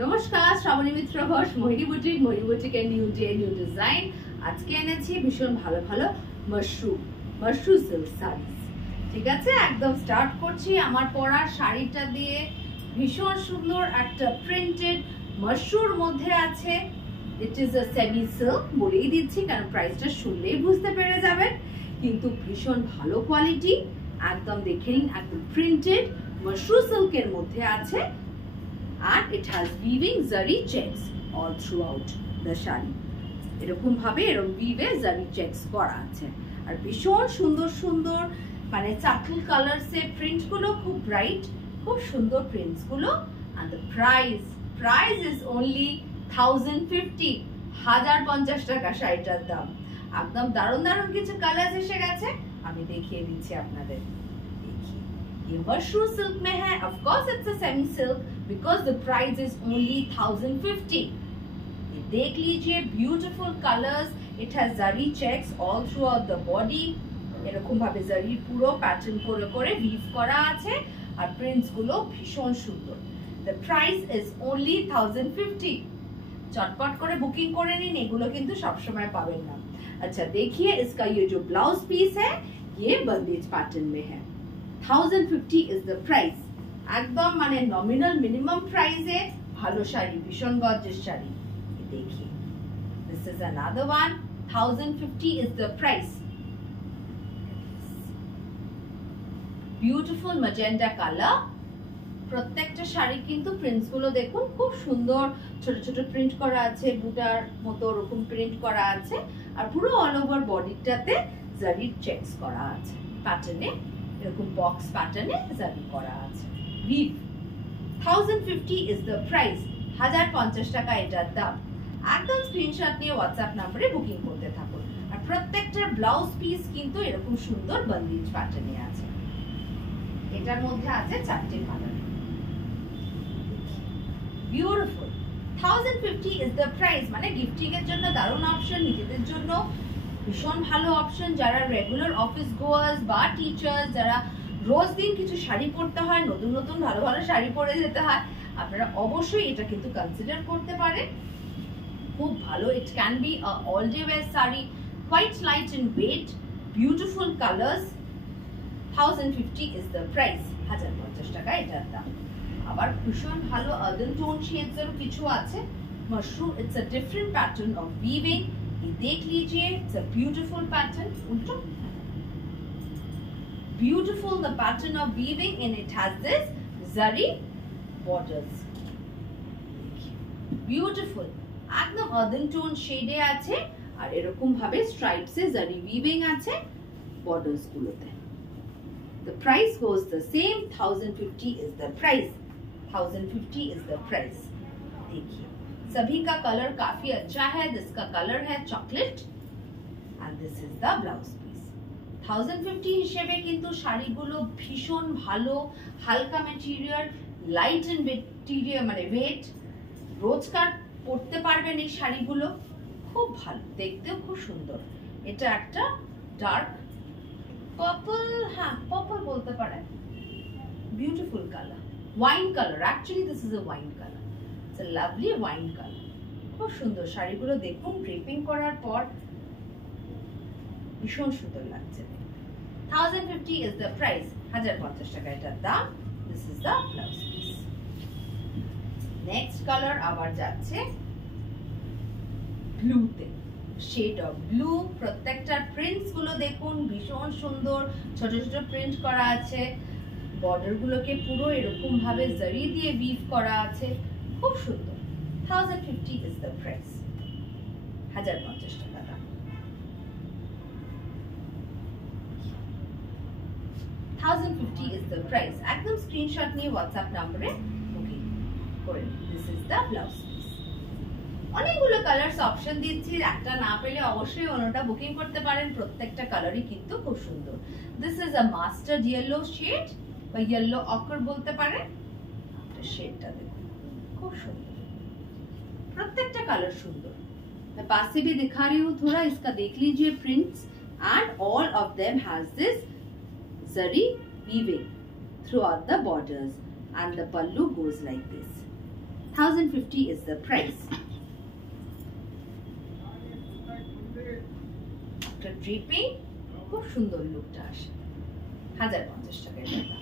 নমস্কার, শ্রাবণী মিত্র ঘোষ, মোহিনী বুটিকের new design. আজকে এনেছি ভীষণ ভালো ভালো মাশরু সিল্ক শাড়ি। ঠিক আছে, একদম স্টার্ট করছি আমার পরার শাড়িটা দিয়ে। ভীষণ সুন্দর একটা প্রিন্টেড মাশরুর মধ্যে আছে। It is a semi silk, বলেই দিচ্ছি কারণ প্রাইসটা শুনলেই বুঝতে পেরে যাবেন। কিন্তু ভীষণ ভালো কোয়ালিটি, একদম দেখে নিন, একদম প্রিন্টেড মাশরু সিল্কের মধ্যে আছে। And it has weaving zari checks all throughout the shari. এরকম ভাবে weave zari checks করা আছে। আর ভীষণ সুন্দর সুন্দর মানে চাকুল কালারস এ প্রিন্ট গুলো খুব ব্রাইট, খুব সুন্দর প্রিন্টস গুলো। and the price is only 1050, 1050 টাকা শাড়িটার দাম। একদম দারুণ দারুণ কিছু কালার এসে গেছে, আমি দেখিয়ে দিচ্ছি আপনাদের। ये मशरू सिल्क में है, of course it's a semi silk because the price is only 1050। ये देख लीजिए, beautiful colors, it has zari checks all throughout the body। এরকম ভাবে জারির পুরো প্যাটার্ন করে করে weave করা আছে আর প্রিন্টস গুলো ভীষণ সুন্দর। The price is only 1050। চটপট করে বুকিং করে নিন, এগুলো কিন্তু সব সময় পাবেন না। अच्छा देखिए, इसका ये जो ब्लाउज पीस है ये बंदेज पैटर्न में है। 1050 is the price। একদম মানে নমিনাল মিনিমাম প্রাইসে ভালো শাড়ি, ভীষণ গর্জিয়াস শাড়ি। দেখি, this is another one, 1050 is the price। Beautiful magenta colour. প্রত্যেকটা শাড়ি কিন্তু প্রিন্টস গুলো দেখুন, খুব সুন্দর ছোট ছোট প্রিন্ট করা আছে, বুটার মতো ওরকম প্রিন্ট করা আছে আর পুরো অল ওভার বডিটাতে জারির চেকস করা আছে। প্যাটার্নে এরকম বক্স প্যাটার্নে জারি করা আছে। We've 1050 is the price। 1050 টাকা এটার দাম। একদম স্ক্রিনশট নিয়ে হোয়াটসঅ্যাপ নম্বরে বুকিং করতে থাকুন। আর প্রত্যেকটার ব্লাউজ পিস কিন্তু এরকম সুন্দর বন্দিজ প্যাটার্নে আছে। এটার মধ্যে আছে 4টে colour. Beautiful. 1050 is the price, মানে গিফটিং এর জন্য দারুণ অপশন, নিজেদের জন্য ভীষণ ভালো অপশন। যারা রেগুলার অফিস গোয়ার্স বা টিচার্স, যারা রোজ দিন কিছু শাড়ি পরতে হয়, নতুন নতুন ভালো ভালো শাড়ি পরে যেতে হয়, আপনারা অবশ্যই এটা কিন্তু কনসিডার করতে পারেন। খুব ভালো। It can be a all day wear sari, quite light in weight, beautiful colours. 1050 is the price। 1050 টাকা এটার দাম। আবার ভীষণ ভালো আর্দান টোন শেডস এর কিছু আছে। Mashru, it's a different pattern of weaving. देख लीजिए, it's a beautiful pattern। उल्टो, beautiful the pattern of weaving and it has this zari borders। beautiful, একদম আর্দান টোন শেডে আছে আর এরকম ভাবে স্ট্রাইপস এ জারি উইভিং আছে বর্ডারস গুলোতে। the price goes the same। 1050 is the price। 1050 is the price। देखिए, सभी का कलर काफी अच्छा है। जिसका कलर है chocolate and this is the blouse piece. 1050 হিসেবে কিন্তু শাড়িগুলো ভীষণ ভালো, হালকা ম্যাটেরিয়াল, লাইট এন্ড মেটেরিয়াল, মানে ওয়েট। রোজকার পরতে পারবেন এই শাড়িগুলো, খুব ভালো, দেখতেও খুব সুন্দর। এটা একটা ডার্ক পার্পল, হ্যাঁ পার্পল বলতে পারেন। Beautiful colour, wine colour. Actually this is a wine colour. It's a lovely wine color। খুব সুন্দর শাড়িগুলো দেখুন, ড্রেপিং করার পর ভীষণ সুন্দর লাগছে। 1050 is the price। 1050 টাকা এটার দাম। This is the blouse piece। Next colour আবার যাচ্ছে ব্লুতে, শেড অফ ব্লু। প্রত্যেকটার প্রিন্টস গুলো দেখুন, ভীষণ সুন্দর ছোট ছোট প্রিন্ট করা আছে। বর্ডার গুলোকে পুরো এরকম ভাবে জারি দিয়ে উইভ করা আছে, খুব সুন্দর। 1050 is the price। 1050 টাকা দাম। 1050 is the price। একদম স্ক্রিনশট নিয়ে হোয়াটসঅ্যাপ নম্বরে বুকিং করে নিন। This is the blouse piece. অনেকগুলো কালারস অপশন দিচ্ছি, একটা না পেলে অবশ্যই অন্যটা বুকিং করতে পারেন। প্রত্যেকটা কালারই কিন্তু খুব সুন্দর। This is a mustard yellow shade বা ইয়েলো অকার বলতে পারেন। শেডটা দেখুন, खूब सुंदर, प्रत्येक कलर सुंदर। मैं पास से भी दिखा रही हूँ थोड़ा, इसका देख लीजिए prints and all of them has this zari weaving throughout the borders and the pallu goes like this। 1050 is the price. After draping, খুব সুন্দর লুকটা আসে। 1050 টাকায় এটা।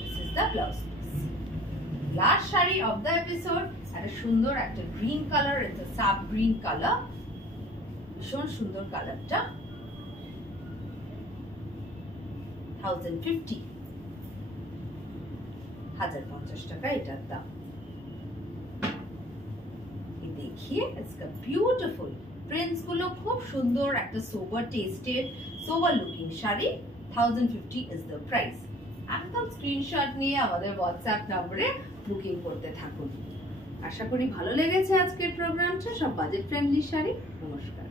This is the blouse piece. Last sari of the episode, একটা সুন্দর একটা green colour, it's a sap green color, ভীষণ সুন্দর কালারটা। 1050, 1050 টাকা এটার দাম। দেখিয়ে it's a beautiful প্রিন্টস গুলো খুব সুন্দর, একটা sober tasted sober looking sari. 1050 is the price. একদম স্ক্রিনশট নিয়ে আমাদের হোয়াটসঅ্যাপ নম্বরে বুকিং করতে থাকুন। আশা করি ভালো লেগেছে আজকের প্রোগ্রামটা। সব বাজেট ফ্রেন্ডলি শাড়ি। নমস্কার।